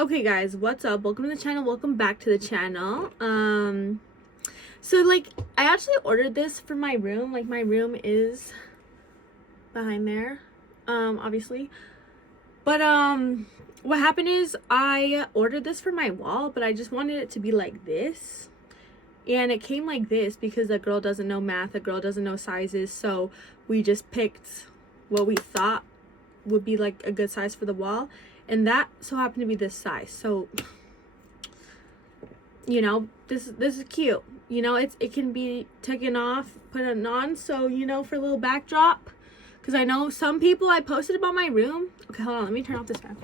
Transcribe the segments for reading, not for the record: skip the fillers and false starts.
Okay guys, what's up? Welcome to the channel. Welcome back to the channel. So like I actually ordered this for my room. Like my room is behind there, obviously. But what happened is I ordered this for my wall, but I just wanted it to be like this. And it came like this because the girl doesn't know math, the girl doesn't know sizes, so we just picked what we thought would be like a good size for the wall, and that so happened to be this size. So you know, this is cute. You know, it can be taken off, put it on, so you know, for a little backdrop, because I know some people, I posted about my room. Okay, hold on, let me turn off this fan.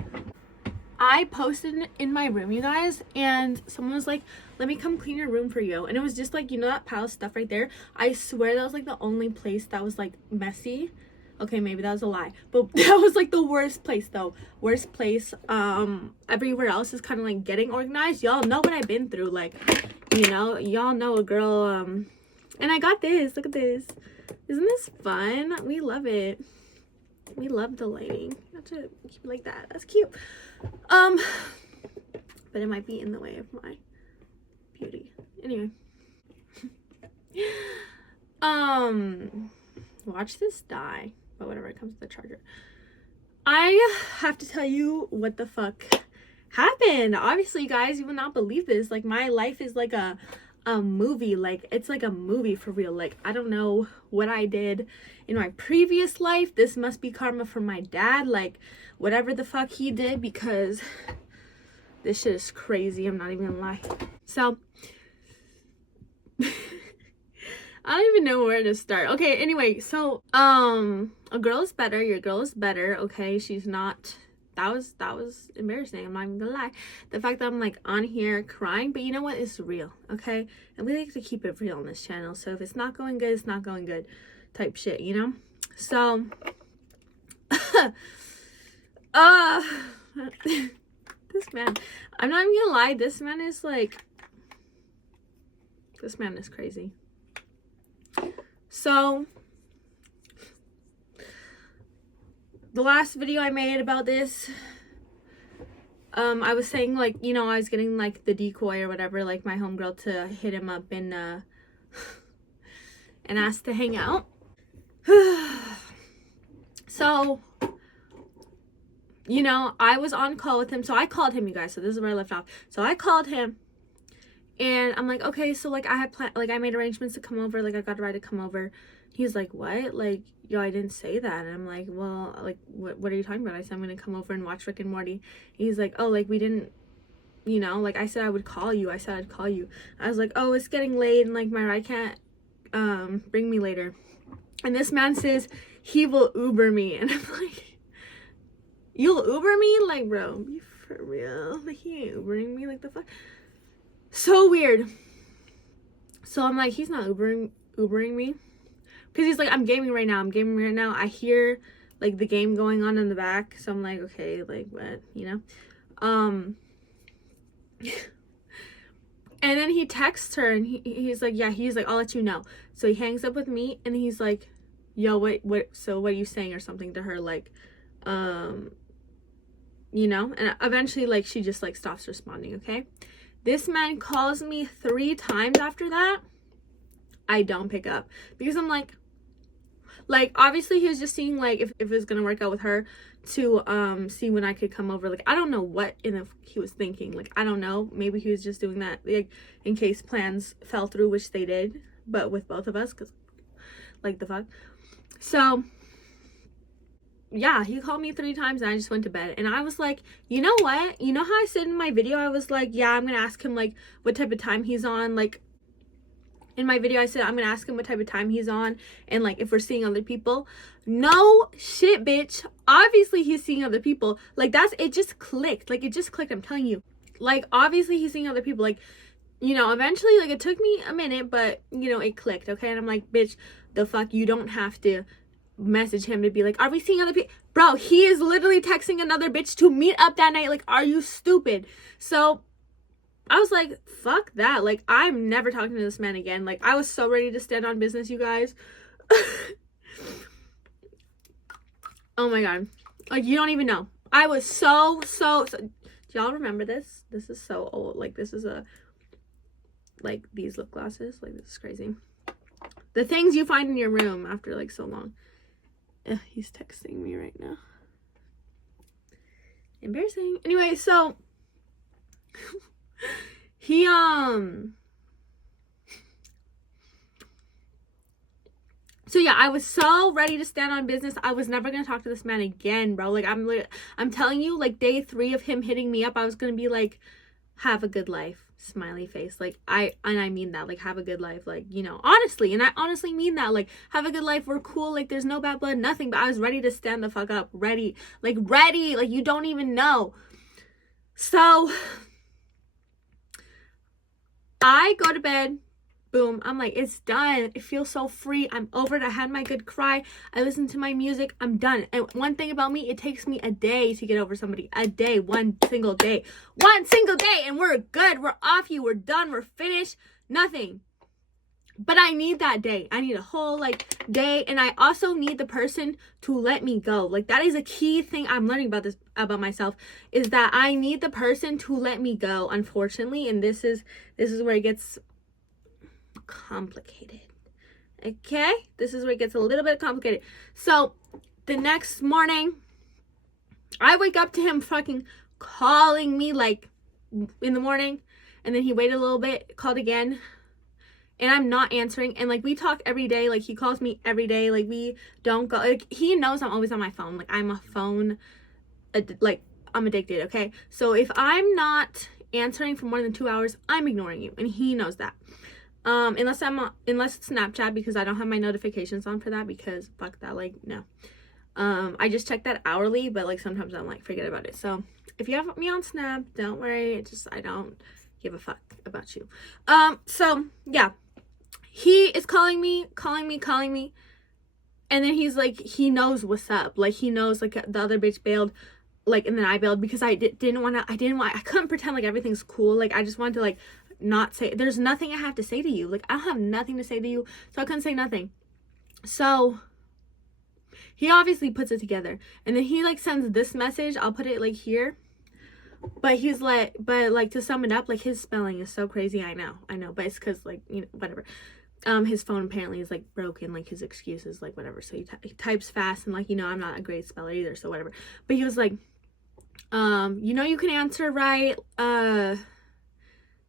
I posted in my room, you guys, and someone was like, let me come clean your room for you. And it was just like, you know, that pile of stuff right there, I swear that was like the only place that was like messy. Okay, maybe that was a lie, but that was like the worst place though. Worst place. Everywhere else is kind of like getting organized. Y'all know what I've been through, like, you know, y'all know a girl. And I got this. Look at this. Isn't this fun? We love it. We love the lighting. You have to keep it like that. That's cute. But it might be in the way of my beauty. Anyway. Watch this die. But whatever, it comes with the charger. I have to tell you what the fuck happened. Obviously, you guys, you will not believe this. Like, my life is like a movie. Like, it's like a movie for real. Like, I don't know what I did in my previous life. This must be karma from my dad. Like, whatever the fuck he did, because this shit is crazy. I'm not even gonna lie. So I don't even know where to start. Okay, anyway, so a girl is better. Your girl is better. Okay, she's not. That was embarrassing. I'm not even gonna lie. The fact that I'm like on here crying, but you know what? It's real. Okay, and we like to keep it real on this channel. So if it's not going good, it's not going good, type shit. You know. So, this man. I'm not even gonna lie. This man is like. This man is crazy. So the last video I made about this, I was saying, like, you know, I was getting like the decoy or whatever, like my homegirl, to hit him up and ask to hang out. So, you know, I was on call with him, so I called him, you guys. So this is where I left off. So I called him. And I'm like, okay, so like I made arrangements to come over, like I got a ride to come over. He's like, what? Like, yo, I didn't say that. And I'm like, well, like, what are you talking about? I said I'm gonna come over and watch Rick and Morty. He's like, oh, like we didn't, you know, like I said I would call you. I said I'd call you. I was like, oh, it's getting late and like my ride can't bring me later. And this man says he will Uber me. And I'm like, you'll Uber me? Like, bro, be for real. Like, he ain't Ubering me. Like, the fuck? So weird. So I'm like, he's not Ubering me, because he's like, I'm gaming right now. I hear like the game going on in the back, so I'm like, okay, like what, you know? And then he texts her and he's like, yeah, he's like, I'll let you know. So he hangs up with me and he's like, yo, what so what are you saying, or something to her, like, you know? And eventually, like, she just like stops responding. Okay, this man calls me 3 times after that. I don't pick up because I'm like obviously he was just seeing like if it was gonna work out with her to see when I could come over. Like, I don't know what he was thinking. Like, I don't know, maybe he was just doing that like in case plans fell through, which they did, but with both of us, because like the fuck. So yeah, he called me 3 times and I just went to bed. And I was like, you know what? You know how I said in my video, I was like, yeah, I'm going to ask him like what type of time he's on. Like, in my video, I said, I'm going to ask him what type of time he's on and like if we're seeing other people. No shit, bitch. Obviously, he's seeing other people. Like, it just clicked. Like, it just clicked. I'm telling you. Like, obviously, he's seeing other people. Like, you know, eventually, like, it took me a minute, but, you know, it clicked. Okay. And I'm like, bitch, the fuck? You don't have to message him to be like, are we seeing other people? Bro, he is literally texting another bitch to meet up that night. Like, are you stupid? So I was like, fuck that. Like, I'm never talking to this man again. Like, I was so ready to stand on business, you guys. Oh my god. Like, you don't even know. I was so do y'all remember this? This is so old. Like, this is a, like, these lip glosses. Like, this is crazy. The things you find in your room after, like, so long. Ugh, he's texting me right now. Embarrassing. Anyway, so he so yeah, I was so ready to stand on business. I was never gonna talk to this man again, bro. Like, I'm telling you, like, day 3 of him hitting me up, I was gonna be like, have a good life, smiley face. Like, I mean that, like, have a good life, like, you know, honestly. And I honestly mean that, like, have a good life, we're cool, like, there's no bad blood, nothing. But I was ready to stand the fuck up, ready, like, you don't even know. So I go to bed. Boom. I'm like, it's done. It feels so free. I'm over it. I had my good cry. I listened to my music. I'm done. And one thing about me, it takes me a day to get over somebody. A day. One single day. One single day. And we're good. We're off you. We're done. We're finished. Nothing. But I need that day. I need a whole, like, day. And I also need the person to let me go. Like, that is a key thing I'm learning about this, about myself, is that I need the person to let me go, unfortunately. And this is where it gets complicated. Okay, this is where it gets a little bit complicated. So the next morning, I wake up to him fucking calling me, like, in the morning, and then he waited a little bit, called again, and I'm not answering. And, like, we talk every day. Like, he calls me every day. Like, we don't go, like, he knows I'm always on my phone. Like, I'm a phone, like, I'm addicted. Okay, so if I'm not answering for more than 2 hours, I'm ignoring you, and he knows that. Unless it's Snapchat, because I don't have my notifications on for that, because fuck that, like, no. I just check that hourly, but, like, sometimes I'm like, forget about it. So if you have me on Snap, don't worry. It's just, I don't give a fuck about you. So yeah, he is calling me, and then he's like, he knows what's up. Like, he knows, like, the other bitch bailed, like, and then I bailed because I couldn't pretend like everything's cool. Like, I just wanted to, like, not say, there's nothing I have to say to you. Like, I don't have nothing to say to you, so I couldn't say nothing. So he obviously puts it together, and then he, like, sends this message. I'll put it, like, here, but he's like, to sum it up, like, his spelling is so crazy. I know, but it's because, like, you know, whatever. His phone apparently is, like, broken, like, his excuses, like, whatever. So he types fast, and, like, you know, I'm not a great speller either, so whatever. But he was like, you know, you can answer right,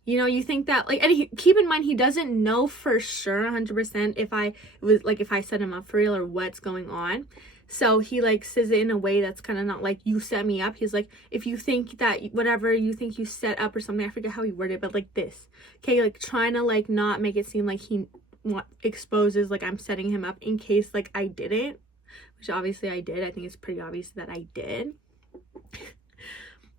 you know, you think that, like, and keep in mind, he doesn't know for sure 100% if I set him up for real or what's going on. So he, like, says it in a way that's kind of not like, you set me up. He's like, if you think that whatever you think you set up or something, I forget how he worded it, but, like, this. Okay, like, trying to, like, not make it seem like he exposes, like, I'm setting him up, in case, like, I didn't, which obviously I did. I think it's pretty obvious that I did.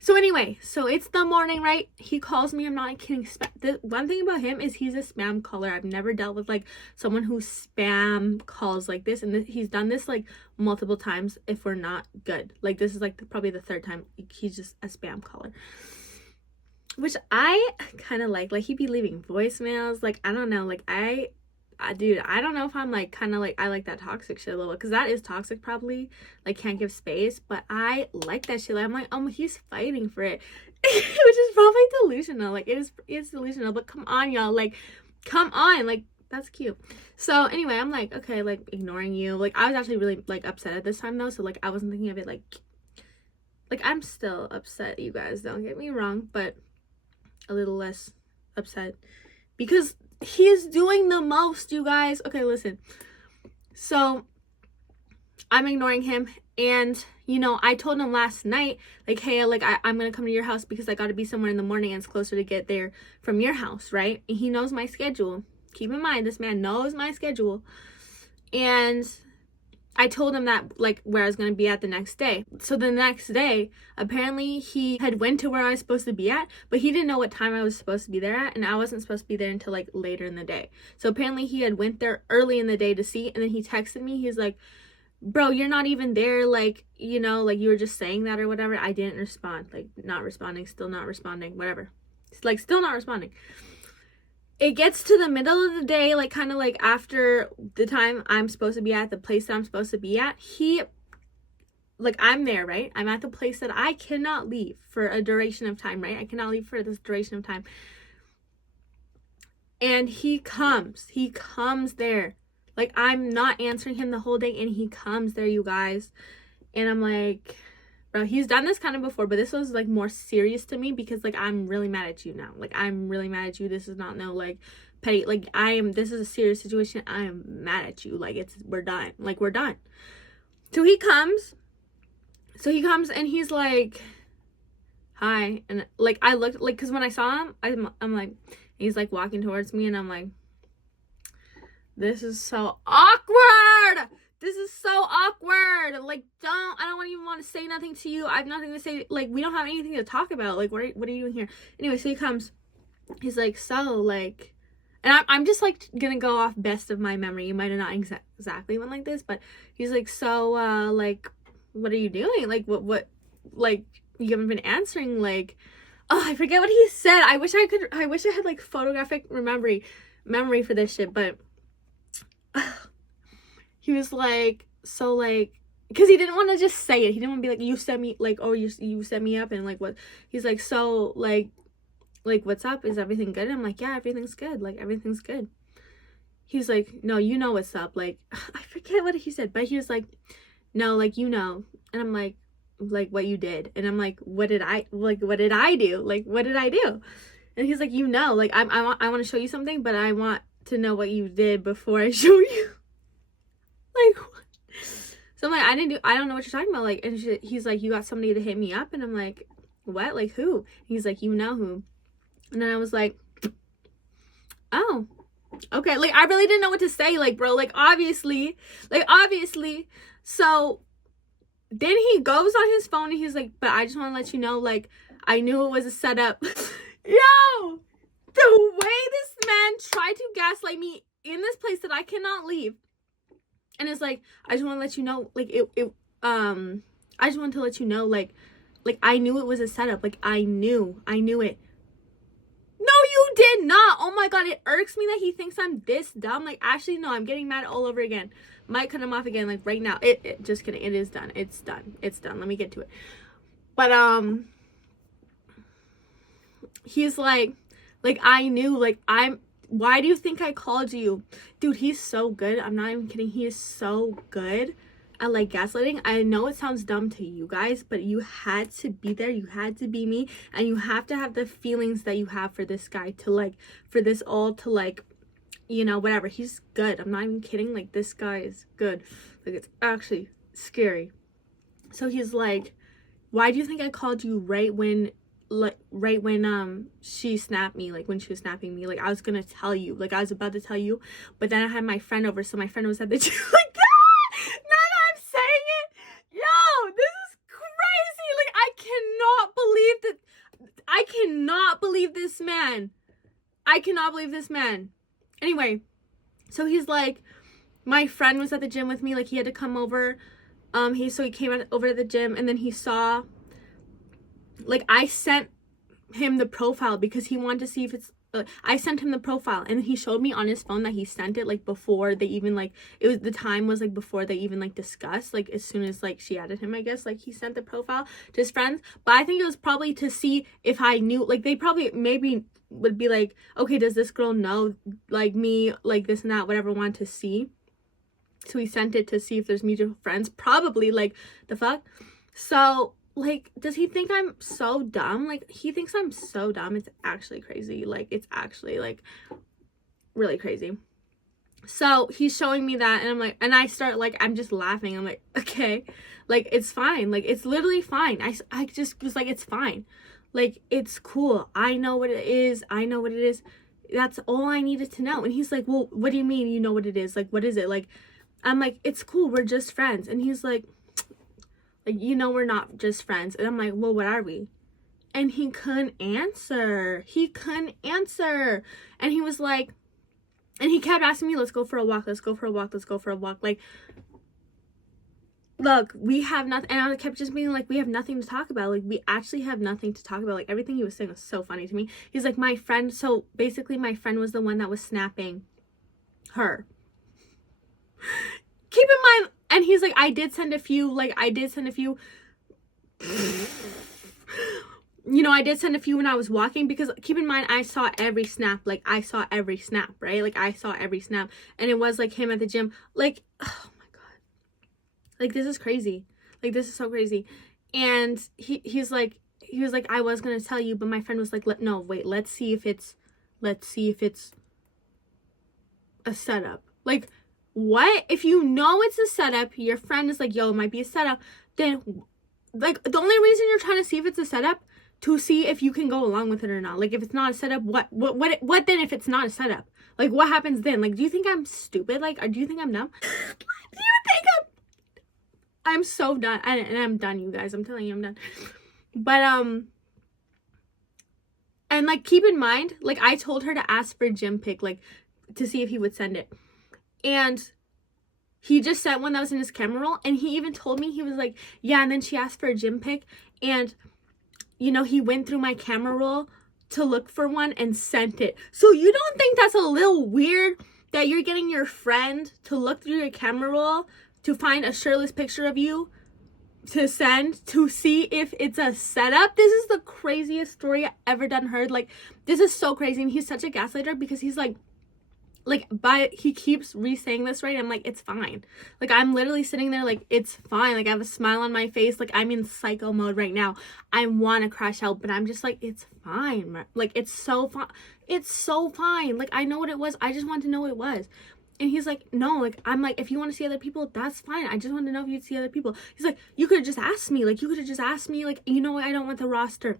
So anyway, so it's the morning, right? He calls me. I'm not kidding. The one thing about him is he's a spam caller. I've never dealt with, like, someone who spam calls like this. And he's done this, like, multiple times if we're not good. Like, this is, like, probably the 3rd time he's just a spam caller. Which I kind of like. Like, he'd be leaving voicemails. Like, I don't know. Like, dude, I don't know if I'm, like, kind of, like, I like that toxic shit a little bit, because that is toxic, probably, like, can't give space, but I like that shit. Like, I'm like, oh, he's fighting for it, which is probably delusional. Like, it's delusional, but come on, y'all, like, come on, like, that's cute. So anyway, I'm like, okay, like, ignoring you. Like, I was actually really, like, upset at this time, though, so, like, I wasn't thinking of it, like, I'm still upset, you guys, don't get me wrong, but a little less upset, because he's doing the most, you guys. Okay, listen. So I'm ignoring him, and, you know, I told him last night, like, hey, like, I'm gonna come to your house because I gotta be somewhere in the morning and it's closer to get there from your house, right? And he knows my schedule. Keep in mind, this man knows my schedule. And I told him that, like, where I was going to be at the next day. So the next day, apparently he had went to where I was supposed to be at, but he didn't know what time I was supposed to be there at, and I wasn't supposed to be there until, like, later in the day. So apparently he had went there early in the day to see, and then he texted me. He's like, bro, you're not even there, like, you know, like, you were just saying that or whatever. I didn't respond. Like, not responding, still not responding, whatever. It's like, still not responding. It gets to the middle of the day, like, kind of, like, after the time I'm supposed to be at, the place that I'm supposed to be at, he like, I'm there, right? I'm at the place that I cannot leave for a duration of time, right? I cannot leave for this duration of time. And he comes there. Like, I'm not answering him the whole day, and he comes there, you guys. And I'm like, bro, he's done this kind of before, but this was, like, more serious to me because, like, I'm really mad at you now. Like, I'm really mad at you. This is not no, like, petty. Like, this is a serious situation. I am mad at you. Like, we're done. Like, we're done. So he comes and he's like, hi. And, like, I looked, like, because when I saw him, I'm like, he's, like, walking towards me, and I'm like, this is so awkward. This is so awkward. Like, I don't even want to say nothing to you. I have nothing to say. Like, we don't have anything to talk about. Like, what are you doing here? Anyway, so he comes. He's like, so, like, and I'm just, like, gonna go off best of my memory. You might have not exactly went like this, but he's like, so, like, what are you doing? Like, what, like, you haven't been answering, like, oh, I forget what he said. I wish I had, like, photographic memory for this shit, but he was like, so, like, because he didn't want to just say it. He didn't want to be like, you set me, like, oh, you set me up, and, like, what? He's like, so, like, what's up? Is everything good? And I'm like, yeah, everything's good. Like, everything's good. He's like, no, you know what's up. Like, I forget what he said, but he was like, no, like, you know. And I'm like, what you did. And I'm like, what did I do? Like, what did I do? And he's like, you know, like, I want to show you something, but I want to know what you did before I show you. Like, what? So I'm like, I don't know what you're talking about. Like, and he's like, you got somebody to hit me up? And I'm like, what? Like, who? He's like, you know who? And then I was like, oh, okay. Like, I really didn't know what to say. Like, bro, like, obviously. So then he goes on his phone and he's like, but I just want to let you know, like, I knew it was a setup. Yo, the way this man tried to gaslight me in this place that I cannot leave. And it's like, I just want to let you know, like, I just wanted to let you know, like, I knew it was a setup. Like, I knew it. No, you did not. Oh my god, it irks me that he thinks I'm this dumb. Like, actually, no, I'm getting mad all over again. Might cut him off again, like, right now. Just kidding. It is done. It's done. Let me get to it. But, he's like, I knew, like, why do you think I called you? Dude, he's so good. I'm not even kidding. He is so good at, like, gaslighting. I know it sounds dumb to you guys, but you had to be there. You had to be me. And you have to have the feelings that you have for this guy to, like, for this all to, like, you know, whatever. He's good. I'm not even kidding. Like, this guy is good. Like, it's actually scary. So he's like, why do you think I called you right when she snapped me, like, when she was snapping me? Like, I was gonna tell you, like, I was about to tell you, but then I had my friend over, so my friend was at the gym. Like, now that I'm saying it, yo, this is crazy. Like, I cannot believe this man. Anyway, so he's like, my friend was at the gym with me, like, he had to come over, he came over to the gym, and then he saw, like, I sent him the profile because he wanted to see if it's, I sent him the profile, and he showed me on his phone that he sent it, like, before they even, like, the time was, like, before they even, like, discussed, like, as soon as, like, she added him, I guess, like, he sent the profile to his friends. But I think it was probably to see if I knew, like, they probably maybe would be like, okay, does this girl know, like, me, like, this and that, whatever, wanted to see. So he sent it to see if there's mutual friends, probably, like, the fuck. So, like, does he think I'm so dumb? Like, he thinks I'm so dumb. It's actually crazy. Like, it's actually, like, really crazy. So he's showing me that, and I'm like, and I start, like, I'm just laughing. I'm like, okay, like, it's fine. Like, it's literally fine. I just was like, it's fine. Like, it's cool. I know what it is. That's all I needed to know. And he's like, well, what do you mean you know what it is? Like, what is it? Like, I'm like, it's cool. We're just friends. And he's like, you know, we're not just friends. And I'm like, well, what are we? And he couldn't answer. And he was like, and he kept asking me, let's go for a walk. Like, look, we have nothing. And I kept just being like, we have nothing to talk about. Like, we actually have nothing to talk about. Like, everything he was saying was so funny to me. He's like, my friend. So basically, my friend was the one that was snapping her. Keep in mind, And he's like, I did send a few, you know, I did send a few when I was walking, because keep in mind, I saw every snap, right? Like, I saw every snap, and it was, like, him at the gym. Like, oh my God. Like, this is crazy. Like, this is so crazy. And he was like, I was gonna tell you, but my friend was like, no, wait, let's see if it's a setup. Like, what? If you know it's a setup, your friend is like, yo, it might be a setup, then, like, the only reason you're trying to see if it's a setup, to see if you can go along with it or not. Like, if it's not a setup, what then if it's not a setup? Like, what happens then? Like, do you think I'm stupid? Like, or do you think I'm dumb? Do you think I'm so done? And I'm done, you guys. I'm telling you, I'm done. But, and, like, keep in mind, like, I told her to ask for a gym pic, like, to see if he would send it. And he just sent one that was in his camera roll, and he even told me, he was like, yeah, and then she asked for a gym pic, and, you know, he went through my camera roll to look for one and sent it. So you don't think that's a little weird that you're getting your friend to look through your camera roll to find a shirtless picture of you to send to see if it's a setup? This is the craziest story I ever heard. Like, this is so crazy, and he's such a gaslighter, because he's like, he keeps re-saying this, right? I'm like, it's fine. Like, I'm literally sitting there like, it's fine. Like, I have a smile on my face. Like, I'm in psycho mode right now. I want to crash out, but I'm just like, it's fine. Like, it's so fine. It's so fine. Like, I know what it was. I just want to know what it was. And he's like, no, like, I'm like, if you want to see other people, that's fine. I just want to know if you'd see other people. He's like, you could have just asked me. Like, you could have just asked me. Like, you know what? I don't want the roster.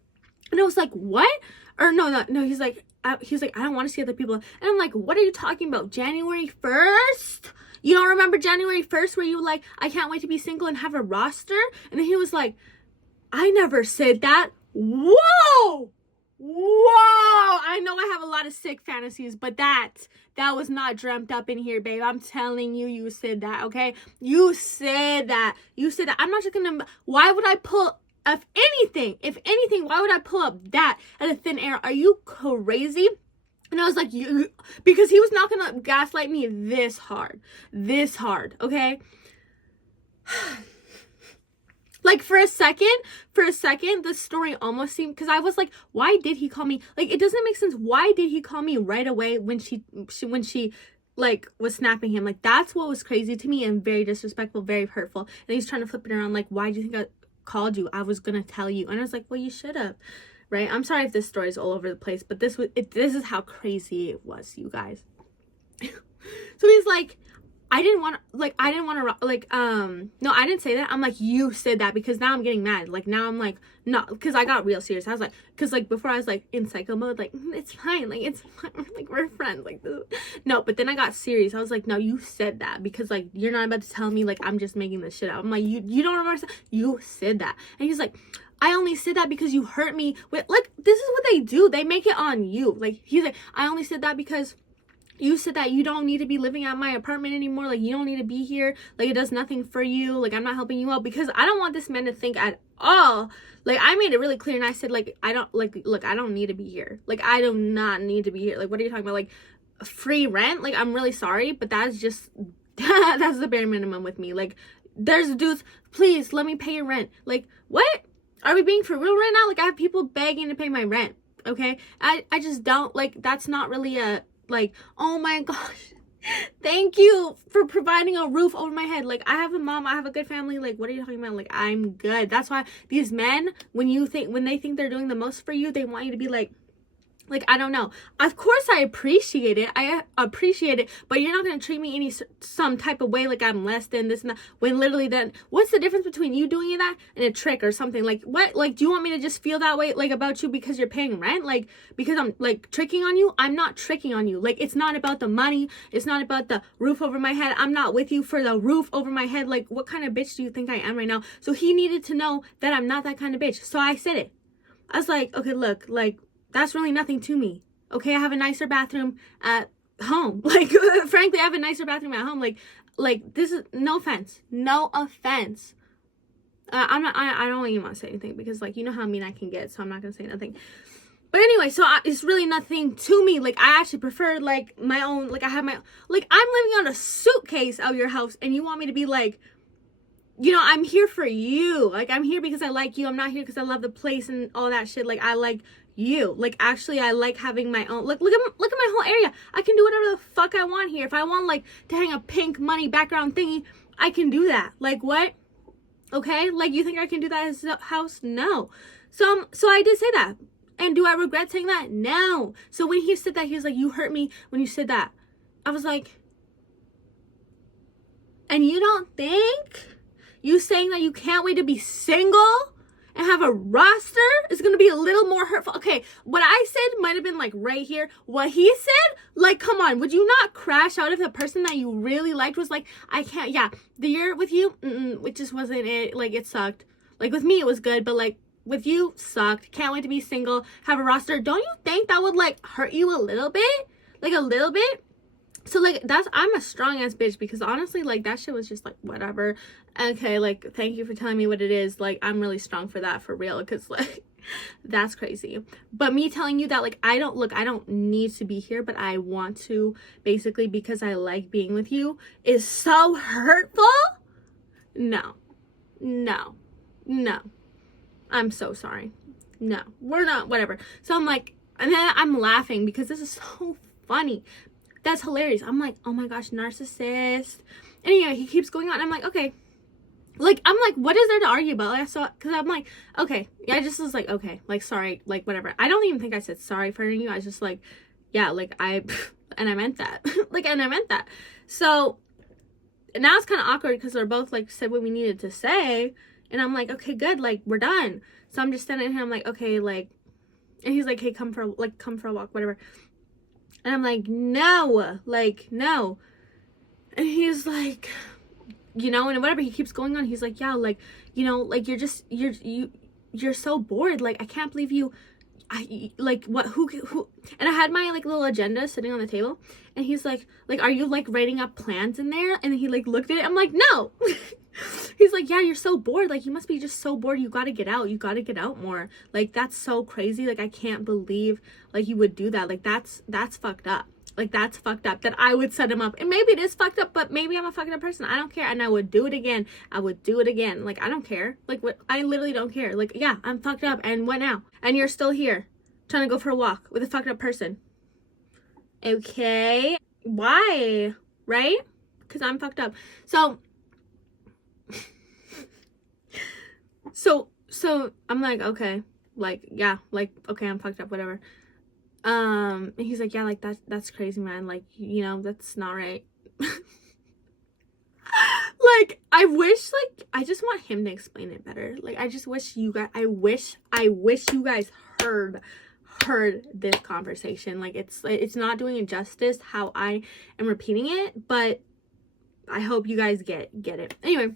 And I was like, what? Or no. He's like, I don't want to see other people. And I'm like, what are you talking about? January 1st? You don't remember January 1st where you were like, I can't wait to be single and have a roster? And then he was like, I never said that. Whoa! I know I have a lot of sick fantasies, but that was not dreamt up in here, babe. I'm telling you, you said that, okay? You said that. I'm not just gonna, why would I pull, if anything, why would I pull up that out of thin air? Are you crazy? And I was like, because he was not gonna gaslight me this hard, okay? Like, for a second, the story almost seemed, because I was like, why did he call me? Like, it doesn't make sense. Why did he call me right away when she like, was snapping him? Like, that's what was crazy to me, and very disrespectful, very hurtful. And he's trying to flip it around, like, why do you think I called you? I was gonna tell you. And I was like, well, you should have, right? I'm sorry if this story is all over the place, but this is how crazy it was, you guys. So he's like, no, I didn't say that. I'm like, you said that, because now I'm getting mad. Like, now I'm like, no, because I got real serious. I was like, because, like, before I was like in psycho mode, like, it's fine, like, it's fine. Like, we're friends, like, this. No, but then I got serious. I was like, no, you said that, because, like, you're not about to tell me, like, I'm just making this shit up. I'm like, you don't remember, you said that. And he's like, I only said that because you hurt me with, like, this is what they do. They make it on you. Like, he's like, I only said that because you said that you don't need to be living at my apartment anymore. Like, you don't need to be here. Like, it does nothing for you. Like, I'm not helping you out, because I don't want this man to think at all. Like, I made it really clear, and I said, like, I don't, like, look, I don't need to be here. Like, I do not need to be here. Like, what are you talking about? Like, free rent? Like, I'm really sorry, but that's just, that's the bare minimum with me. Like, there's dudes, please let me pay your rent. Like, what? Are we being for real right now? Like, I have people begging to pay my rent. Okay? I just don't, like, that's not really a, like, oh my gosh, thank you for providing a roof over my head. Like, I have a mom, I have a good family. Like, what are you talking about? Like, I'm good. That's why these men, when they think they're doing the most for you, they want you to be like, I don't know. Of course I appreciate it. But you're not going to treat me some type of way like I'm less than this and that. When literally then, what's the difference between you doing that and a trick or something? Like, what? Like, do you want me to just feel that way, like, about you because you're paying rent? Like, because I'm, like, tricking on you? I'm not tricking on you. Like, it's not about the money. It's not about the roof over my head. I'm not with you for the roof over my head. Like, what kind of bitch do you think I am right now? So he needed to know that I'm not that kind of bitch. So I said it. I was like, okay, look, like, that's really nothing to me. Okay, I have a nicer bathroom at home. Like, frankly, I have a nicer bathroom at home. Like, this is, no offense. I don't even want to say anything, because, like, you know how mean I can get, so I'm not going to say nothing. But anyway, so it's really nothing to me. Like, I actually prefer, like, my own, like, I have my, like, I'm living on a suitcase out of your house, and you want me to be like, you know, I'm here for you. Like, I'm here because I like you. I'm not here because I love the place and all that shit. Like, I like you. Like, actually, I like having my own, like, look at my whole area. I can do whatever the fuck I want here. If I want, like, to hang a pink money background thingy, I can do that. Like, what? Okay? Like, you think I can do that at his house? No. So I did say that. And do I regret saying that? No. So when he said that, he was like, you hurt me when you said that. I was like, and you don't think you saying that you can't wait to be single and have a roster is going to be a little more hurtful? Okay, what I said might have been like right here. What he said, like, come on, would you not crash out if the person that you really liked was like, I can't, yeah, the year with you, it just wasn't it, like, it sucked. Like, with me, it was good, but like, with you, sucked. Can't wait to be single, have a roster. Don't you think that would like hurt you a little bit? Like, a little bit? So, like, I'm a strong ass bitch, because honestly, like, that shit was just like, whatever. Okay, like, thank you for telling me what it is. Like, I'm really strong for that, for real, because, like, that's crazy. But me telling you that, like, I don't need to be here, but I want to, basically, because I like being with you, is so hurtful. No. I'm so sorry. No, we're not, whatever. So I'm like, and then I'm laughing because this is so funny. That's hilarious. I'm like, oh my gosh, narcissist. And anyway, he keeps going on. I'm like, okay. Like, I'm like, what is there to argue about? Like, because I'm like, okay. Yeah, I just was like, okay. Like, sorry. Like, whatever. I don't even think I said sorry for hurting you. I was just like, yeah, like, and I meant that. Like, and I meant that. So, now it's kind of awkward because they're both, like, said what we needed to say. And I'm like, okay, good. Like, we're done. So I'm just standing here. I'm like, okay, like, and he's like, hey, come for a walk, whatever. And I'm like, no, like, no. And he's like, you know, and whatever, he keeps going on. He's like, yeah, like, you know, like, you're so bored. Like, I can't believe you, like, what, who, and I had my, like, little agenda sitting on the table. And he's like, are you, like, writing up plans in there? And he, like, looked at it. I'm like, no. He's like, yeah, you're so bored. Like, you must be just so bored. You gotta get out. You gotta get out more. Like, that's so crazy. Like, I can't believe, like, you would do that. Like, that's fucked up. Like, that's fucked up that I would set him up. And maybe it is fucked up, but maybe I'm a fucked up person. I don't care. And I would do it again. Like, I don't care. Like, what? I literally don't care. Like, yeah, I'm fucked up. And what now? And you're still here trying to go for a walk with a fucked up person. Okay. Why? Right? Because I'm fucked up. So I'm like, okay, like, yeah, like, okay, I'm fucked up, whatever. And he's like, yeah, like, that's crazy, man. Like, you know, that's not right. Like, I wish, like, I just want him to explain it better. Like, I just wish you guys, I wish you guys heard this conversation. Like, it's not doing it justice how I am repeating it, but I hope you guys get it. Anyway,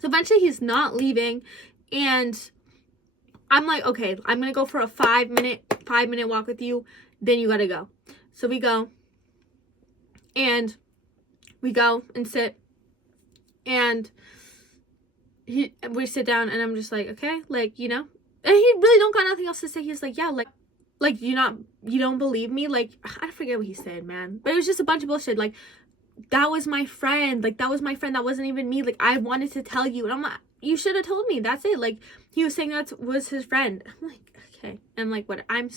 so eventually he's not leaving, and I'm like, okay, I'm gonna go for a 5-minute walk with you, then you gotta go. So we go and sit, and we sit down, and I'm just like, okay, like, you know, and he really don't got nothing else to say. He's like, yeah, like you don't believe me? Like, I forget what he said, man, but it was just a bunch of bullshit. Like, that was my friend. Like, that wasn't even me. Like, I wanted to tell you. And I'm like, you should have told me. That's it. Like, he was saying that was his friend. I'm like, okay. And like, what? I'm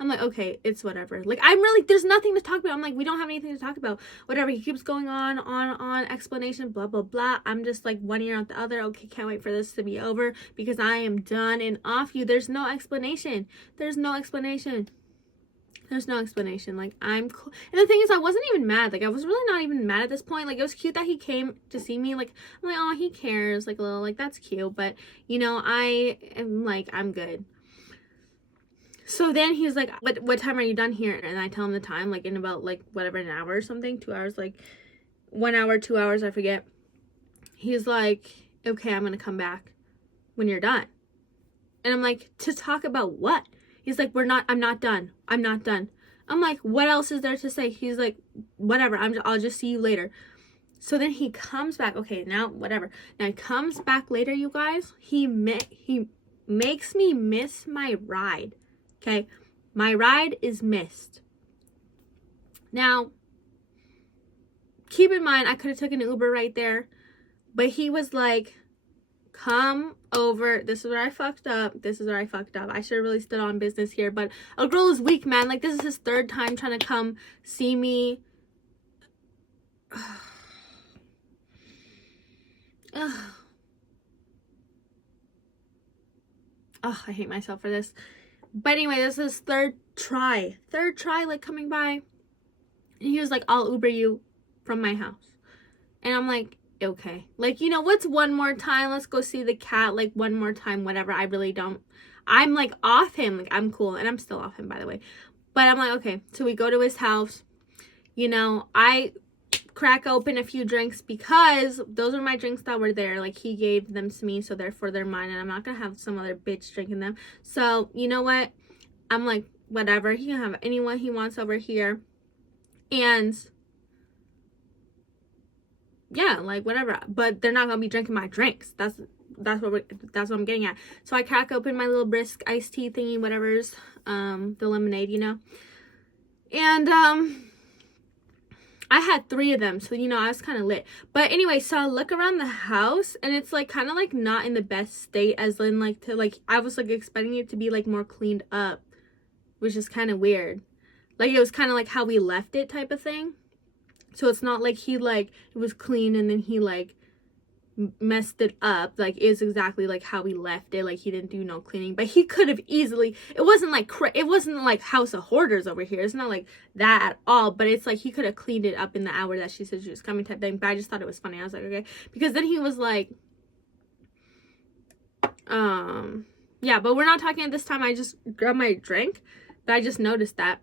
like, okay, it's whatever. Like, there's nothing to talk about. I'm like, we don't have anything to talk about. Whatever. He keeps going on, explanation, blah, blah, blah. I'm just like one ear out the other. Okay, can't wait for this to be over because I am done and off you. There's no explanation. Like, I'm cool. And the thing is, I wasn't even mad. Like, I was really not even mad at this point. Like, it was cute that he came to see me. Like, I'm like, oh, he cares. Like, a little, like, that's cute. But, you know, I am like, I'm good. So then he's like, what time are you done here? And I tell him the time, like, in about, like, whatever, an hour or something. 2 hours, like, 1 hour, 2 hours, I forget. He's like, okay, I'm gonna come back when you're done. And I'm like, to talk about what? He's like, I'm not done. I'm like, what else is there to say? He's like, whatever, I'll just see you later. So then he comes back. Okay, now, whatever. Now he comes back later, you guys. He makes me miss my ride. Okay? My ride is missed. Now, keep in mind, I could have taken an Uber right there. But he was like, come over. This is where I fucked up. I should have really stood on business here, but a girl is weak, man. Like, this is his third time trying to come see me. Oh, I hate myself for this. But anyway, this is third try, like, coming by. And he was like, I'll Uber you from my house. And I'm like, okay. Like, you know, what's one more time? Let's go see the cat. Like, one more time, whatever. I really don't. I'm, like, off him. Like, I'm cool. And I'm still off him, by the way. But I'm like, okay. So we go to his house. You know, I crack open a few drinks because those are my drinks that were there. Like, he gave them to me, so therefore they're mine, and I'm not gonna have some other bitch drinking them. So you know what, I'm like, whatever, he can have anyone he wants over here. And yeah, like, whatever, but they're not gonna be drinking my drinks. That's what I'm getting at. So I crack open my little brisk iced tea thingy, whatever's the lemonade, you know. And I had 3 of them, so, you know, I was kind of lit. But anyway, so I look around the house, and it's, like, kind of, like, not in the best state, as in, like, to, like, I was, like, expecting it to be, like, more cleaned up, which is kind of weird. Like, it was kind of, like, how we left it type of thing. So it's not, like, he, like, it was clean, and then he, like, messed it up. Like, it's exactly, like, how we left it. Like, he didn't do no cleaning, but he could have easily. It wasn't like House of Hoarders over here. It's not like that at all, but it's like he could have cleaned it up in the hour that she said she was coming type thing. But I just thought it was funny. I was like, okay, because then he was like, yeah, but we're not talking at this time. I just grabbed my drink, but I just noticed that.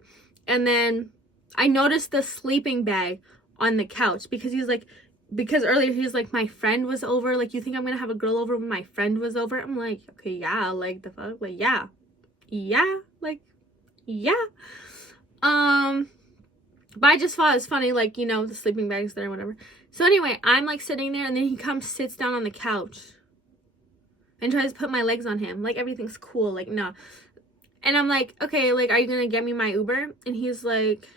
And then I noticed the sleeping bag on the couch, because he's like, because earlier he was like, my friend was over. Like, you think I'm gonna have a girl over when my friend was over? I'm like, okay, yeah, like, the fuck? Like, yeah. Like, yeah. But I just thought it was funny, like, you know, the sleeping bag's there or whatever. So anyway, I'm, like, sitting there, and then he comes, sits down on the couch and tries to put my legs on him. Like, everything's cool. Like, no. And I'm like, okay, like, are you gonna get me my Uber? And he's like,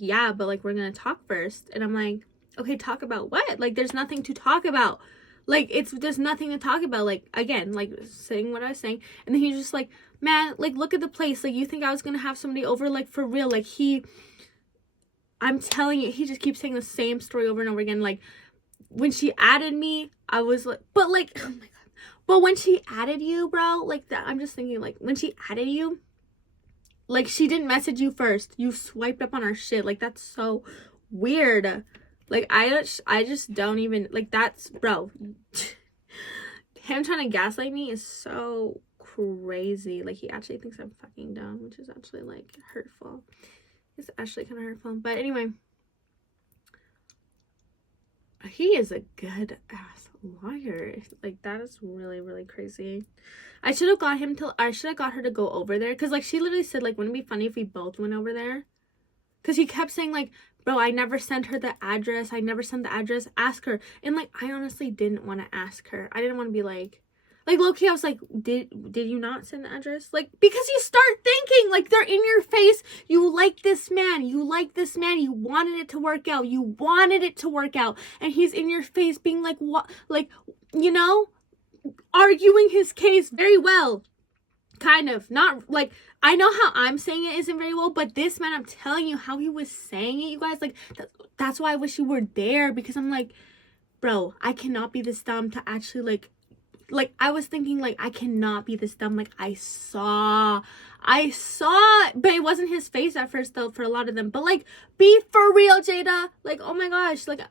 yeah, but, like, we're gonna talk first. And I'm like, okay, talk about what? Like, there's nothing to talk about. Like, there's nothing to talk about. Like, again, like, saying what I was saying. And then he's just like, man, like, look at the place. Like, you think I was gonna have somebody over? Like, for real. Like, I'm telling you, he just keeps saying the same story over and over again. Like, when she added me, I was like, but, like, oh my God. But when she added you, bro, like, that, I'm just thinking, like, when she added you, like, she didn't message you first. You swiped up on our shit. Like, that's so weird. Like, I just don't even, like, that's, bro. Him trying to gaslight me is so crazy. Like, he actually thinks I'm fucking dumb, which is actually, like, hurtful. It's actually kind of hurtful. But anyway, he is a good ass liar. Like, that is really, really crazy. I should have got her to go over there, because, like, she literally said, like, wouldn't it be funny if we both went over there? Because he kept saying, like, bro, I never sent her the address. Ask her. And, like, I honestly didn't want to ask her. I didn't want to be like low-key, I was like, did you not send the address? Like, because you start thinking, like, they're in your face. You like this man. You wanted it to work out. And he's in your face being like, what? Like, you know, arguing his case very well. Kind of. Not, like, I know how I'm saying it isn't very well, but this man, I'm telling you how he was saying it, you guys. Like, that's why I wish you were there, because I'm like, bro, I cannot be this dumb to actually, like, I was thinking, like, I cannot be this dumb. Like, I saw it, but it wasn't his face at first, though, for a lot of them. But, like, be for real, Jada. Like, oh my gosh, like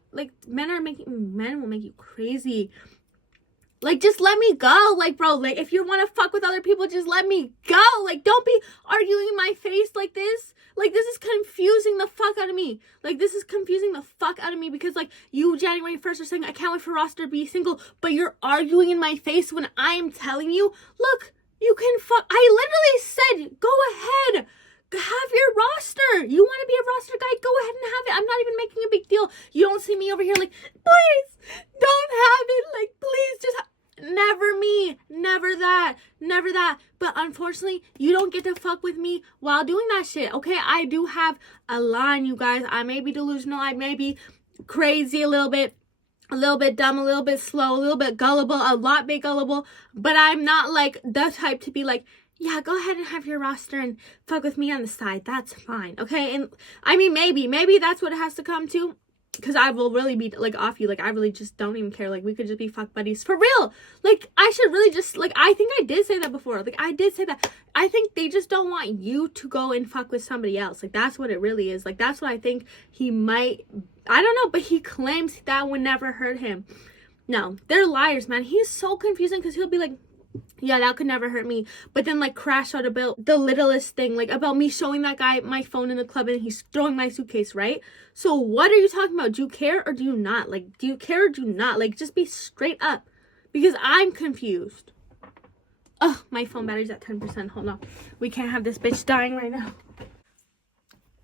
men will make you crazy. Like, just let me go. Like, bro, like, if you want to fuck with other people, just let me go. Like, don't be arguing in my face like this. Like, this is confusing the fuck out of me. Because, like, you January 1st are saying, I can't wait for Ross to be single, but you're arguing in my face when I'm telling you, look, you can fuck. I literally said, go ahead. Have your roster. You want to be a roster guy? Go ahead and have it. I'm not even making a big deal. You don't see me over here like, please, don't have it. Like, please, just never me. Never that. But unfortunately, you don't get to fuck with me while doing that shit. Okay, I do have a line, you guys. I may be delusional. I may be crazy a little bit. a little bit dumb, a little bit slow, a little bit gullible, a lot bit gullible, but I'm not like the type to be like, yeah, go ahead and have your roster and fuck with me on the side. That's fine, okay? And I mean, maybe that's what it has to come to. Because I will really be, like, off you. Like, I really just don't even care. Like, we could just be fuck buddies. For real! Like, I should really just, like, I think I did say that before. Like, I did say that. I think they just don't want you to go and fuck with somebody else. Like, that's what it really is. Like, that's what I think he might, I don't know, but he claims that would never hurt him. No, they're liars, man. He's so confusing because he'll be like, yeah, that could never hurt me, but then like crash out about the littlest thing, like about me showing that guy my phone in the club and he's throwing my suitcase, right? So what are you talking about? Do you care or do you not? Like, do you care or do you not? Like, just be straight up, because I'm confused. Oh, my phone battery's at 10%. Hold on, we can't have this bitch dying right now.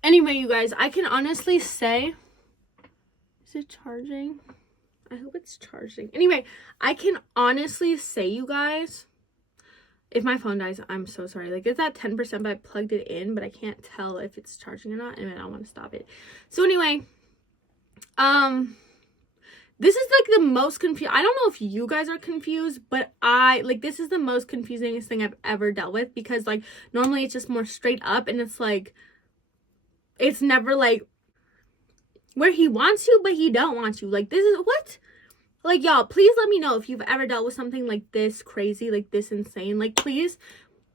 Anyway, you guys, I can honestly say, is it charging? I hope it's charging. Anyway, I can honestly say, you guys, if my phone dies, I'm so sorry. Like, it's at 10%, but I plugged it in, but I can't tell if it's charging or not, and I don't want to stop it. So anyway, this is like the most confused. I don't know if you guys are confused, but this is the most confusing thing I've ever dealt with, because like normally it's just more straight up, and it's like, it's never like where he wants you, but he don't want you. Like, this is what? Like, y'all, please let me know if you've ever dealt with something like this crazy, like this insane. Like, please,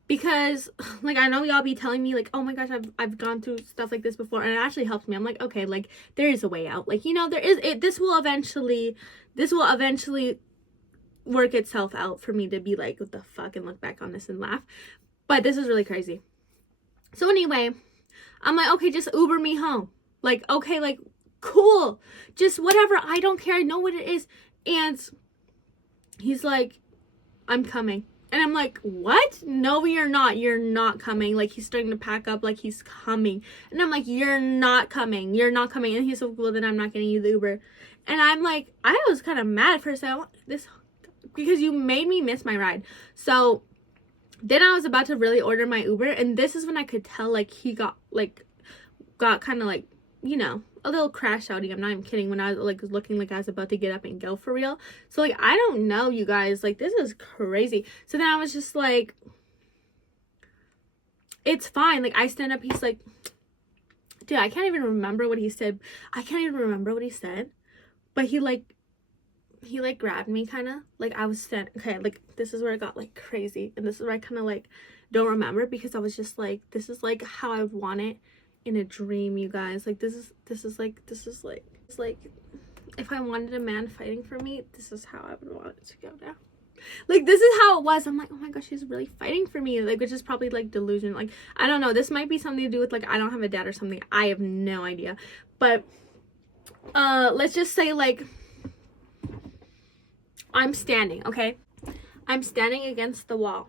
because like I know y'all be telling me like, oh my gosh, I've gone through stuff like this before, and it actually helps me. I'm like, okay, like there is a way out. Like, you know, there is it. This will eventually work itself out for me to be like, what the fuck, and look back on this and laugh. But this is really crazy. So anyway, I'm like, okay, just Uber me home. Like, okay, like, cool, just whatever, I don't care, I know what it is. And he's like, I'm coming. And I'm like, what? No, you're not coming. Like, he's starting to pack up, like he's coming. And I'm like, you're not coming. And he's like, well, then I'm not getting you the Uber. And I'm like, I was kind of mad for a second, this, because you made me miss my ride. So then I was about to really order my Uber, and this is when I could tell, like, he got kind of like, you know, a little crash outing. I'm not even kidding, when I was like looking like I was about to get up and go for real. So like, I don't know, you guys, like this is crazy. So then I was just like, it's fine. Like, I stand up, he's like, dude, I can't even remember what he said. But he grabbed me, kind of like I was standing. Okay, like this is where it got like crazy, and this is where I kind of like don't remember, because I was just like, this is like how I would want it in a dream, you guys. Like, this is like if I wanted a man fighting for me, this is how I would want it to go down. Like, this is how it was. I'm like, oh my gosh, he's really fighting for me. Like, which is probably like delusion. Like, I don't know, this might be something to do with like I don't have a dad or something. I have no idea. But let's just say like I'm standing, okay, I'm standing against the wall,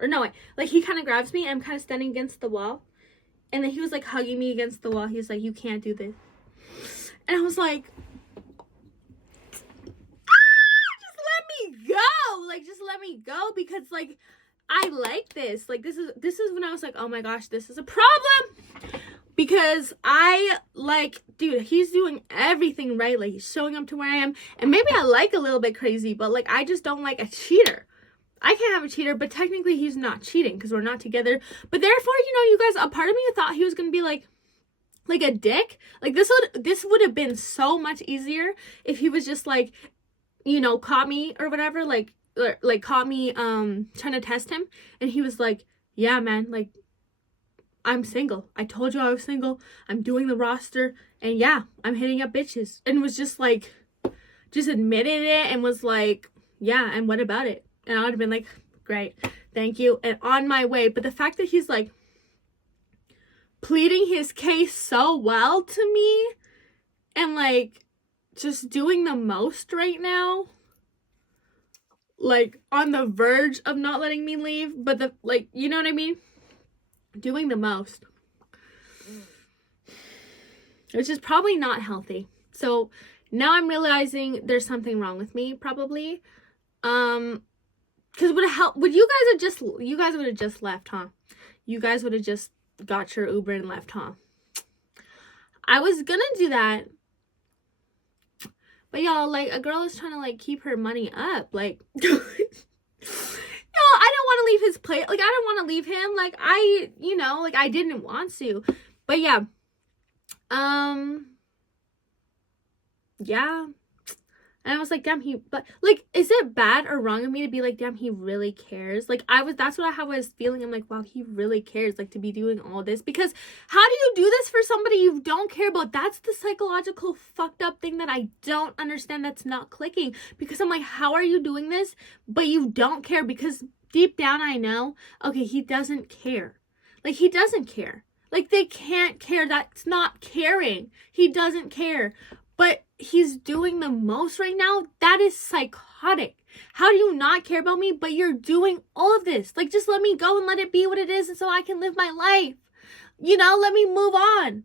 or no, wait, like he kind of grabs me and I'm kind of standing against the wall. And then he was like hugging me against the wall. He was like, you can't do this. And I was like, just let me go. Like, just let me go, because like, I like this. Like, this is when I was like, oh my gosh, this is a problem. Because I like, dude, he's doing everything right. Like, he's showing up to where I am. And maybe I like a little bit crazy, but like, I just don't like a cheater. I can't have a cheater, but technically he's not cheating because we're not together. But therefore, you know, you guys, a part of me thought he was going to be like a dick. Like, this would have been so much easier if he was just like, you know, caught me or whatever, like caught me trying to test him, and he was like, yeah, man, like, I'm single. I told you I was single. I'm doing the roster, and yeah, I'm hitting up bitches. And was just like, just admitted it and was like, yeah, and what about it? And I would have been like, great, thank you, and on my way. But the fact that he's like pleading his case so well to me, and like just doing the most right now, like on the verge of not letting me leave, but the, like, you know what I mean, doing the most, which is probably not healthy. So now I'm realizing there's something wrong with me, probably. Because would you guys would have just left, huh? You guys would have just got your Uber and left, huh? I was gonna do that, But y'all, like, a girl is trying to like keep her money up. Like, yo, I don't want to leave his place. Like, I don't want to leave him. Like, like I didn't want to. But yeah. Yeah. And I was like, damn, but like, is it bad or wrong of me to be like, damn, he really cares? Like, that's what I was feeling. I'm like, wow, he really cares, like, to be doing all this. Because how do you do this for somebody you don't care about? That's the psychological fucked up thing that I don't understand, that's not clicking. Because I'm like, how are you doing this, but you don't care? Because deep down I know, okay, he doesn't care. Like, he doesn't care. Like, they can't care. That's not caring. He doesn't care. But he's doing the most right now. That is psychotic. How do you not care about me, but you're doing all of this? Like, just let me go and let it be what it is, and so I can live my life. Let me move on.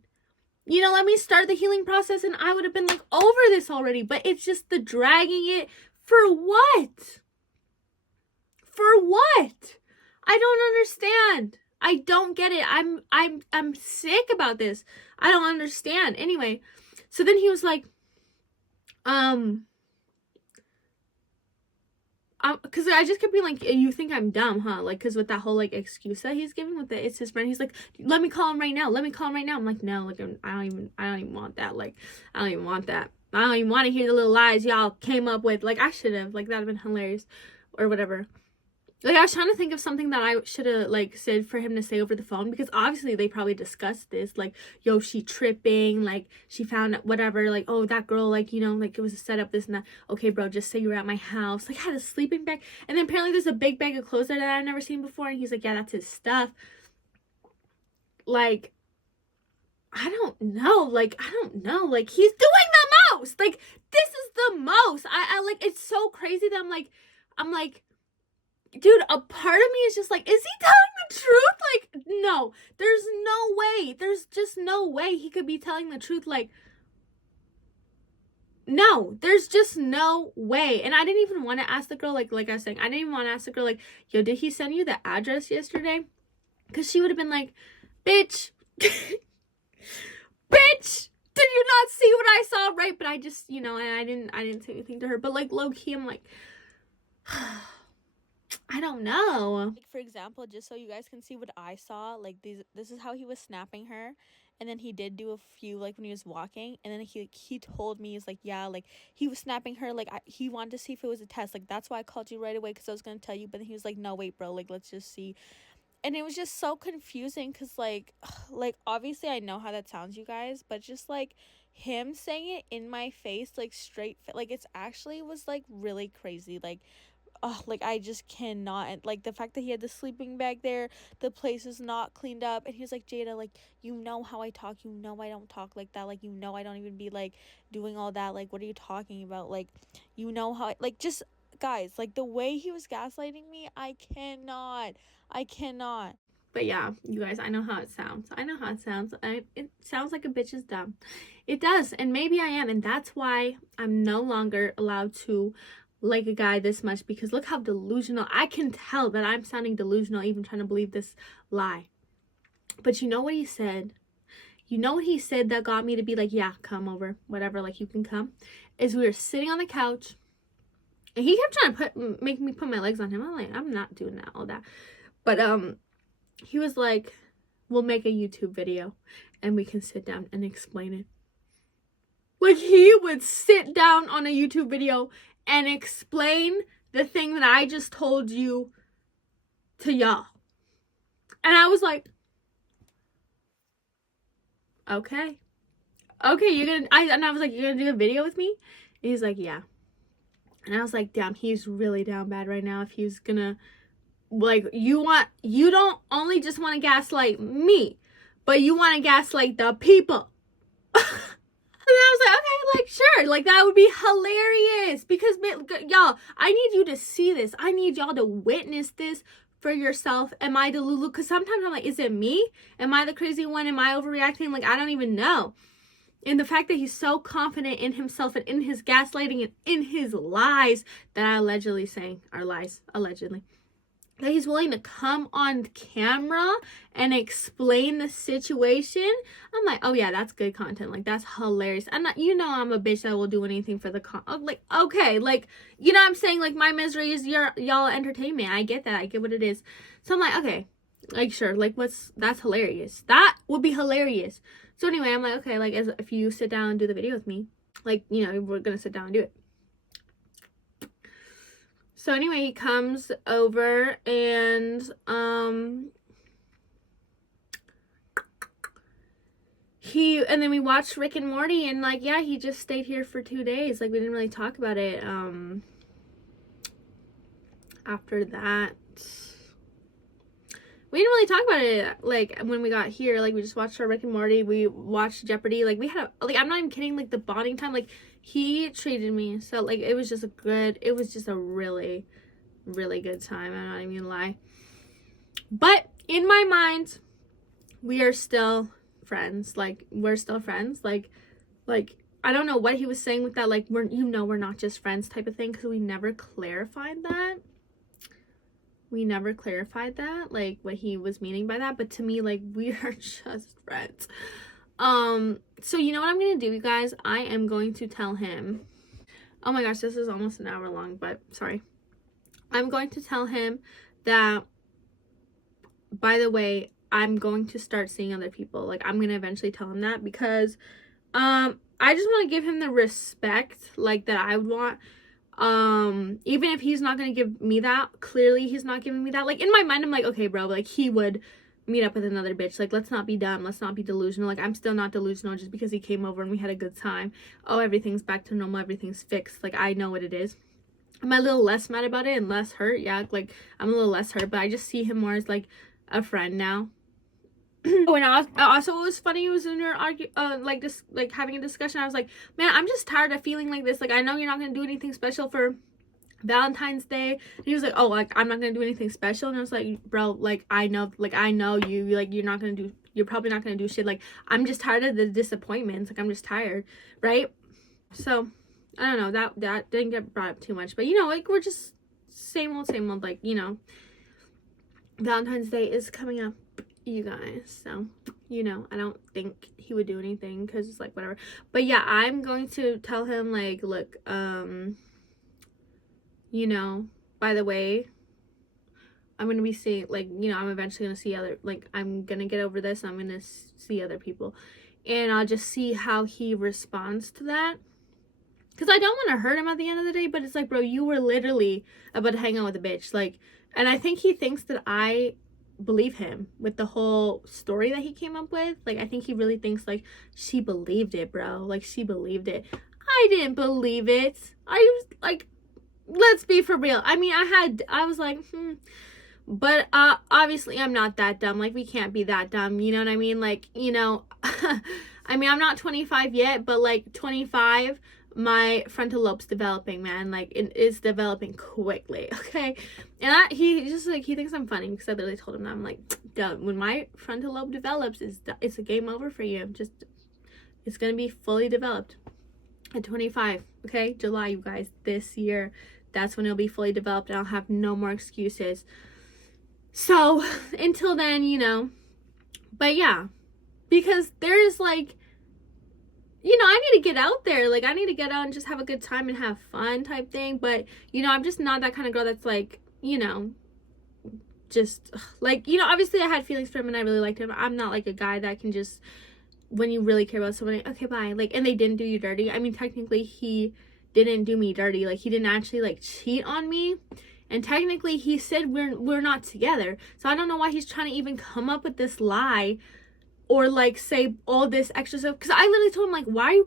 Let me start the healing process, and I would have been like over this already. But it's just the dragging it. For what? For what? I don't understand. I don't get it. I'm sick about this. I don't understand. Anyway, so then he was like, because I just kept being like, you think I'm dumb, huh? Like, because with that whole, like, excuse that he's giving with it's his friend, he's like, let me call him right now. Let me call him right now. I'm like, no, like, I don't even want that. Like, I don't even want that. I don't even want to hear the little lies y'all came up with. Like, I should have. Like, that would have been hilarious. Or whatever. Like, I was trying to think of something that I should have, like, said for him to say over the phone. Because obviously they probably discussed this. Like, yo, she tripping. Like, she found whatever. Like, oh, that girl, like, like, it was a setup, this and that. Okay, bro, just say you were at my house. Like, I had a sleeping bag. And then apparently there's a big bag of clothes there that I've never seen before. And he's like, yeah, that's his stuff. Like, I don't know. Like, I don't know. Like, he's doing the most. Like, this is the most. I like, it's so crazy that I'm like, dude, a part of me is just like, is he telling the truth? Like, no, there's no way. There's just no way he could be telling the truth. Like, no, there's just no way. And I didn't even want to ask the girl, like I was saying, I didn't even want to ask the girl, like, yo, did he send you the address yesterday? Because she would have been like, bitch, bitch, did you not see what I saw? Right? But I just, and I didn't say anything to her. But, like, low-key, I'm like, I don't know. Like, for example, just so you guys can see what I saw, like, this is how he was snapping her. And then he did do a few, like, when he was walking. And then he told me, he's like, yeah, like, he was snapping her. Like, he wanted to see if it was a test. Like, that's why I called you right away, because I was going to tell you. But then he was like, no, wait, bro. Like, let's just see. And it was just so confusing because, like, obviously I know how that sounds, you guys. But just, like, him saying it in my face, like, straight, like, it's actually was, like, really crazy. Like, oh, like, I just cannot. And, like, the fact that he had the sleeping bag there, the place was not cleaned up, and he was like, Jada, like, you know how I talk, I don't talk like that, like, I don't even be, like, doing all that, like, what are you talking about, like, how, like, just, guys, like, the way he was gaslighting me, I cannot. But yeah, you guys, I know how it sounds. It sounds like a bitch is dumb. It does, and maybe I am, and that's why I'm no longer allowed to like a guy this much, because look how delusional. I can tell that I'm sounding delusional even trying to believe this lie. But you know what he said? That got me to be like, yeah, come over, whatever, like, you can come. Is we were sitting on the couch, and he kept trying to make me put my legs on him. I'm like, I'm not doing all that. But he was like, we'll make a YouTube video and we can sit down and explain it. Like, he would sit down on a YouTube video and explain the thing that I just told you to y'all. And I was like, okay, and I was like, you're gonna do a video with me? And he's like, yeah. And I was like, damn, he's really down bad right now if he's gonna, like, you don't only just want to gaslight me, but you want to gaslight the people. And I was like, okay, like, sure, like, that would be hilarious, because, y'all, I need you to see this. I need y'all to witness this for yourself. Am I Delulu? Because sometimes I'm like, is it me? Am I the crazy one? Am I overreacting? Like, I don't even know. And the fact that he's so confident in himself and in his gaslighting and in his lies that I allegedly saying are lies, allegedly. that he's willing to come on camera and explain the situation. I'm like, oh yeah, that's good content. Like, that's hilarious. And you know, I'm a bitch that will do anything for the like, okay, like, you know what I'm saying? Like, my misery is y'all entertainment. I get that. I get what it is. So I'm like, okay, like, sure, like, that's hilarious. That would be hilarious. So anyway, I'm like, okay, like, if you sit down and do the video with me, like, you know, we're gonna sit down and do it. So anyway, he comes over and and then we watched Rick and Morty, and like, yeah, he just stayed here for 2 days. Like, we didn't really talk about it. After that, we didn't really talk about it, like, when we got here. Like, we just watched our Rick and Morty. We watched Jeopardy. Like, we had like, I'm not even kidding, like, the bonding time. Like, he treated me so, like, it was just a really, really good time. I'm not even gonna lie. But in my mind, we are still friends. Like, we're still friends. Like, I don't know what he was saying with that, like, we're not just friends type of thing, because we never clarified that. Like, what he was meaning by that. But to me, like, we are just friends. So you know what I'm gonna do, you guys? I am going to tell him, oh my gosh, this is almost an hour long, but sorry. I'm going to tell him that, by the way, I'm going to start seeing other people. Like, I'm gonna eventually tell him that, because I just want to give him the respect, like, that I would want. Even if he's not gonna give me that, clearly he's not giving me that. Like, in my mind, I'm like, okay, bro, like, he would meet up with another bitch. Like, let's not be dumb. Let's not be delusional. Like, I'm still not delusional just because he came over and we had a good time. Oh, everything's back to normal. Everything's fixed. Like, I know what it is. Am I a little less mad about it and less hurt? Yeah, like, I'm a little less hurt, but I just see him more as, like, a friend now. Oh, and also what was funny was when we were having a discussion, I was like, man, I'm just tired of feeling like this. Like, I know you're not gonna do anything special for Valentine's Day. And he was like, oh, like, I'm not gonna do anything special. And I was like, bro, like, I know you, like, you're probably not gonna do shit. Like, I'm just tired of the disappointments. Like, I'm just tired, right? So I don't know, that didn't get brought up too much, but, you know, like, we're just same old, like, you know, Valentine's Day is coming up, you guys, so, you know, I don't think he would do anything, because it's like, whatever. But yeah, I'm going to tell him, like, look, you know, by the way, I'm gonna be seeing, like, you know, I'm eventually gonna see other, like, I'm gonna get over this, I'm gonna see other people, and I'll just see how he responds to that. Because I don't want to hurt him at the end of the day, but it's like, bro, you were literally about to hang out with a bitch. Like, and I think he thinks that I believe him with the whole story that he came up with. Like, I think he really thinks, like, she believed it, bro. Like, she believed it. I didn't believe it. I was like, let's be for real. I mean, I was like, But obviously I'm not that dumb. Like, we can't be that dumb. You know what I mean? Like, you know, I mean, I'm not 25 yet, but, like, 25... my frontal lobe's developing, man. Like, it is developing quickly, okay? And he just, like, he thinks I'm funny, because I literally told him that. I'm like, duh, when my frontal lobe develops, it's a game over for you. It's gonna be fully developed at 25, okay? July, you guys, this year, that's when it'll be fully developed, and I'll have no more excuses. So, until then, you know, but yeah, because there's, like, you know, I need to get out there. Like, I need to get out and just have a good time and have fun type thing. But, you know, I'm just not that kind of girl that's, like, you know, just, like, you know, obviously I had feelings for him and I really liked him. I'm not, like, a guy that can just, when you really care about someone, okay, bye. Like, and they didn't do you dirty. I mean, technically, he didn't do me dirty. Like, he didn't actually, like, cheat on me. And technically, he said we're not together. So I don't know why he's trying to even come up with this lie, or, like, say all this extra stuff. Because I literally told him, like, why are you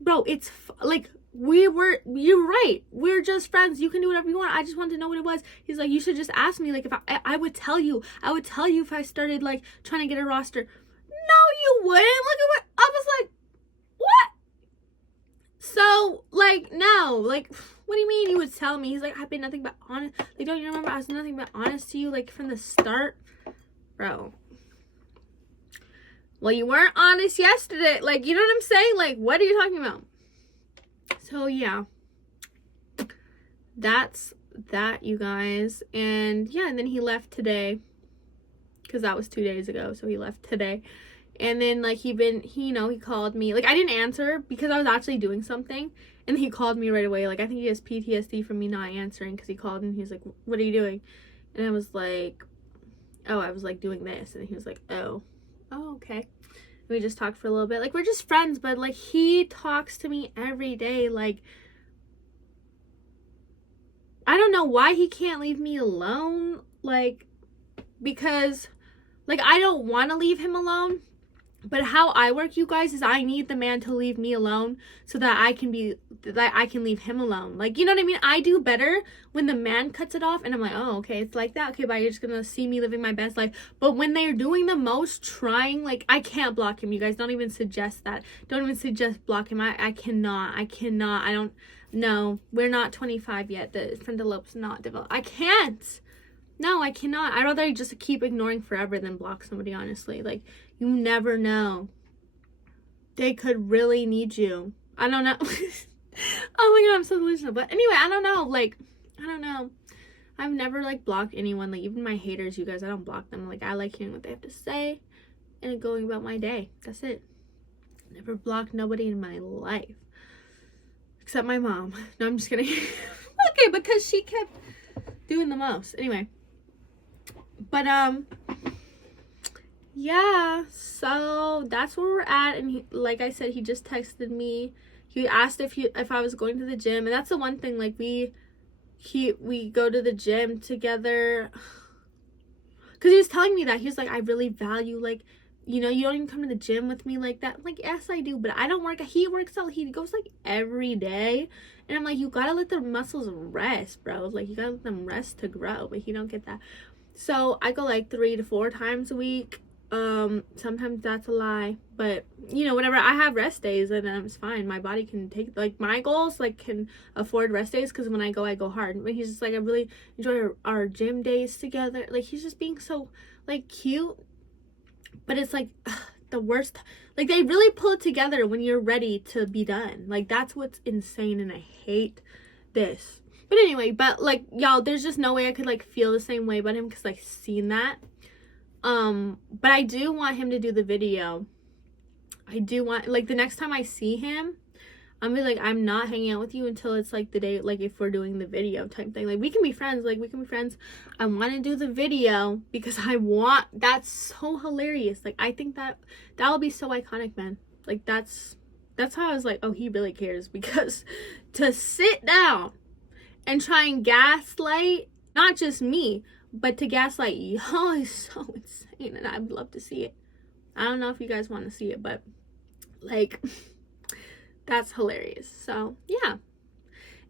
bro, it's, like, you're right. We're just friends. You can do whatever you want. I just wanted to know what it was. He's like, you should just ask me. Like, if I would tell you. I would tell you if I started, like, trying to get a roster. No, you wouldn't. Look at what, I was like, what? So, like, no. Like, what do you mean you would tell me? He's like, I've been nothing but honest. Like, don't you remember I was nothing but honest to you, like, from the start? Bro. Well, you weren't honest yesterday. Like, you know what I'm saying? Like, what are you talking about? So, yeah. That's that, you guys. And yeah, and then he left today, because that was 2 days ago, so he left today. And then like he called me, like I didn't answer because I was actually doing something, and he called me right away. Like I think he has PTSD from me not answering, because he called and he was like, what are you doing? And I was like, oh, I was like doing this. And he was like, oh okay. And we just talked for a little bit. Like we're just friends, but like he talks to me every day. Like I don't know why he can't leave me alone, like, because like I don't want to leave him alone, but how I work, you guys, is I need the man to leave me alone so that I can leave him alone. Like, you know what I mean? I do better when the man cuts it off and I'm like, oh, okay, it's like that. Okay, bye. You're just gonna see me living my best life. But when they're doing the most, trying, like, I can't block him, you guys. Don't even suggest that. Don't even suggest block him. I cannot. I don't. No, we're not 25 yet. The frontal lobe's not developed. I can't. No, I cannot. I'd rather just keep ignoring forever than block somebody, honestly. Like, you never know. They could really need you. I don't know. Oh my god, I'm so delusional. But anyway, I don't know. Like, I don't know. I've never, like, blocked anyone. Like, even my haters, you guys, I don't block them. Like, I like hearing what they have to say and going about my day. That's it. Never blocked nobody in my life. Except my mom. No, I'm just kidding. Okay, because she kept doing the most. Anyway. But yeah, so that's where we're at. And he, like I said, he just texted me. He asked if I was going to the gym, and that's the one thing, like we go to the gym together, because he was telling me that he was like, I really value, like, you know, you don't even come to the gym with me like that. I'm like, yes I do, but I don't work. He works out. He goes like every day, and I'm like, you gotta let the muscles rest, bro. Like, you gotta let them rest to grow. But he don't get that. So I go like 3 to 4 times a week. Sometimes that's a lie, but you know, whatever. I have rest days, and it's fine. My body can take, like, my goals, like, can afford rest days, because when I go hard. But he's just like, I really enjoy our gym days together. Like, he's just being so, like, cute, but it's like, the worst. Like, they really pull it together when you're ready to be done. Like, that's what's insane, and I hate this. But anyway, but like, y'all, there's just no way I could like feel the same way about him, because like seen that. But I do want him to do the video. I do want, like, the next time I see him, I'm gonna be like, I'm not hanging out with you until it's like the day, like, if we're doing the video type thing. Like, we can be friends. Like, we can be friends. I want to do the video because I want, that's so hilarious. Like, I think that'll be so iconic, man. Like, that's how I was like, oh, he really cares, because to sit down and try and gaslight, not just me, but to gaslight y'all is so insane, and I'd love to see it. I don't know if you guys want to see it, but like, that's hilarious. So yeah,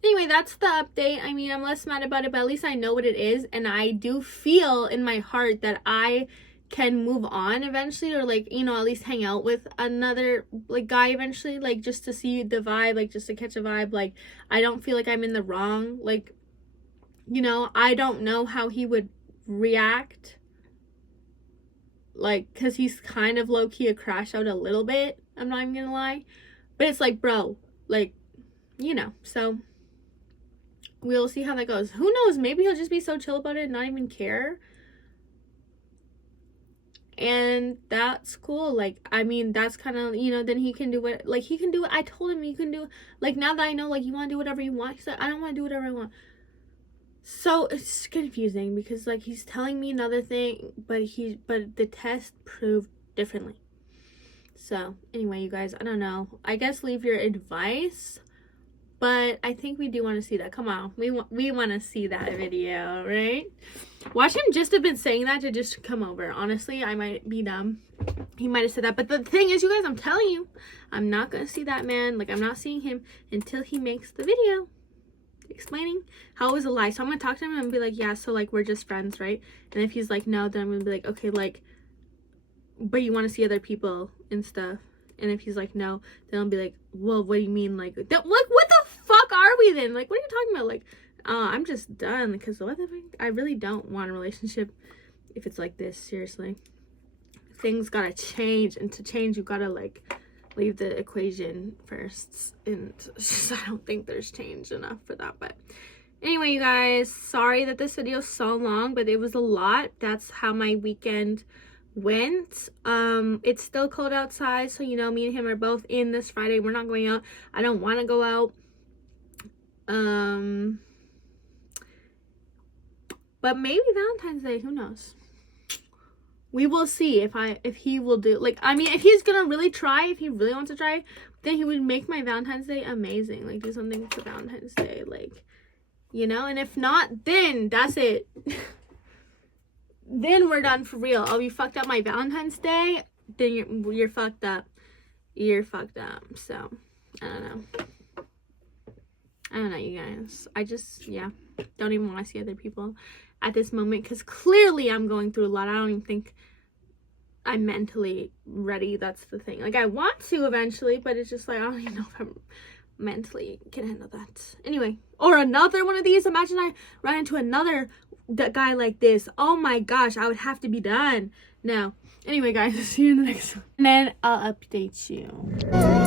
anyway, that's the update. I mean, I'm less mad about it, but at least I know what it is, and I do feel in my heart that I can move on eventually, or like, you know, at least hang out with another like guy eventually, like, just to see the vibe, like, just to catch a vibe. Like, I don't feel like I'm in the wrong. Like, you know, I don't know how he would react, like, because he's kind of low-key a crash out a little bit, I'm not even gonna lie, but it's like, bro, like, you know. So we'll see how that goes. Who knows, maybe he'll just be so chill about it and not even care, and that's cool. Like, I mean, that's kind of, you know, then he can do what, like, he can do it. I told him you can do, like, now that I know, like, you want to do whatever you want. He's like, I don't want to do whatever I want. So it's confusing, because like, he's telling me another thing, but the test proved differently. So anyway, you guys, I don't know, I guess leave your advice, but I think we do want to see that. Come on, we want to see that video, right? Watch him just have been saying that to just come over. Honestly, I might be dumb. He might have said that, but the thing is, you guys, I'm telling you, I'm not gonna see that man. Like, I'm not seeing him until he makes the video explaining how it was a lie. So I'm gonna talk to him and be like, yeah, so like, we're just friends, right? And if he's like, no, then I'm gonna be like, okay, like, but you want to see other people and stuff. And if he's like, no, then I'll be like, well, what do you mean? Like, what the fuck are we then? Like, what are you talking about? Like, I'm just done, because what the fuck? I really don't want a relationship if it's like this. Seriously, things gotta change, and to change, you gotta like leave the equation first, and I don't think there's change enough for that. But Anyway, you guys, sorry that this video is so long, but it was a lot. That's how my weekend went. It's still cold outside, so you know, me and him are both in this Friday. We're not going out. I don't want to go out. But maybe Valentine's Day, who knows? We will see if he will do, like, I mean, if he's gonna really try, if he really wants to try, then he would make my Valentine's Day amazing. Like, do something for Valentine's Day, like, you know? And if not, then that's it. Then we're done for real. I'll be fucked up my Valentine's Day, then you're fucked up. You're fucked up. So, I don't know, you guys. I just, yeah, don't even want to see other people at this moment, because clearly I'm going through a lot. I don't even think I'm mentally ready. That's the thing. Like, I want to eventually, but it's just like, I don't even know if I'm mentally can handle that. Anyway, or another one of these. Imagine I run into another guy like this. Oh my gosh, I would have to be done. No. Anyway, guys, see you in the next one. And then I'll update you.